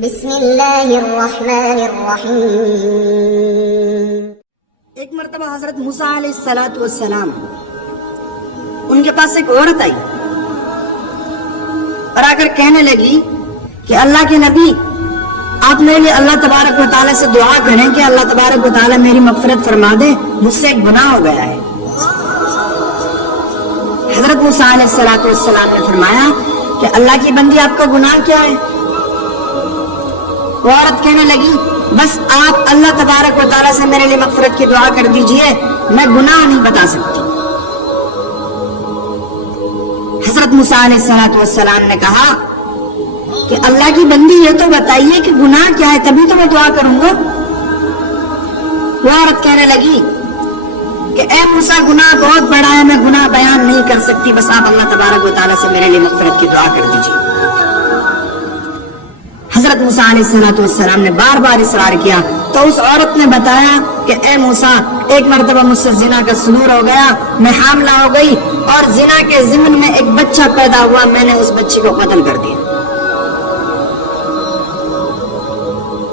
بسم اللہ الرحمن الرحیم۔ ایک مرتبہ حضرت موسیٰ علیہ السلام ان کے پاس ایک عورت آئی اور آ کر کہنے لگی کہ اللہ کے نبی، آپ میرے لیے اللہ تبارک و تعالیٰ سے دعا کریں کہ اللہ تبارک و تعالیٰ میری مغفرت فرما دے، مجھ سے ایک گناہ ہو گیا ہے۔ حضرت موسیٰ علیہ السلام نے فرمایا کہ اللہ کی بندی، آپ کا گناہ کیا ہے؟ وہ عورت کہنے لگی، بس آپ اللہ تبارک و تعالیٰ سے میرے لیے مغفرت کی دعا کر دیجئے، میں گناہ نہیں بتا سکتی۔ حضرت موسیٰ علیہ السلام نے کہا کہ اللہ کی بندی، یہ تو بتائیے کہ گناہ کیا ہے، تبھی تو میں دعا کروں گا۔ وہ عورت کہنے لگی کہ اے موسیٰ، گناہ بہت بڑا ہے، میں گناہ بیان نہیں کر سکتی، بس آپ اللہ تبارک و تعالیٰ سے میرے لیے مغفرت کی دعا کر دیجئے۔ حضرت موسیٰ علیہ السلام نے بار بار اصرار کیا تو اس عورت نے بتایا کہ اے موسیٰ، ایک مرتبہ مجھ سے زنا کا صدور ہو گیا، میں حاملہ ہو گئی اور زنا کے ضمن میں ایک بچہ پیدا ہوا، میں نے اس بچے کو قتل کر دیا۔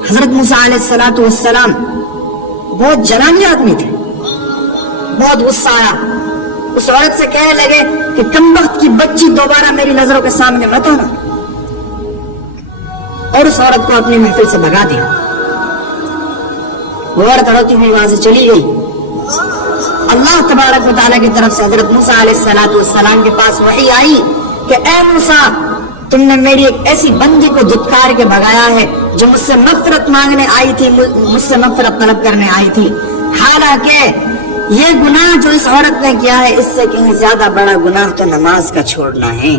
حضرت موسیٰ علیہ السلام بہت جلانی آدمی تھے، بہت غصہ آیا، اس عورت سے کہنے لگے کہ کم وقت کی بچی دوبارہ میری نظروں کے سامنے مت آنا، اور اس عورت کو اپنی محفل سے بھگا دیا۔ وہ عورت روتی ہوئی وہاں سے چلی گئی۔ اللہ تبارک و تعالیٰ کی طرف سے حضرت موسیٰ علیہ السلام کے پاس وحی آئی کہ اے موسیٰ، تم نے میری ایک ایسی بندی کو دھتکار کے بھگایا ہے جو مجھ سے مغفرت مانگنے آئی تھی، مجھ سے مغفرت طلب کرنے آئی تھی، حالانکہ یہ گناہ جو اس عورت نے کیا ہے، اس سے کہیں زیادہ بڑا گناہ تو نماز کا چھوڑنا ہے۔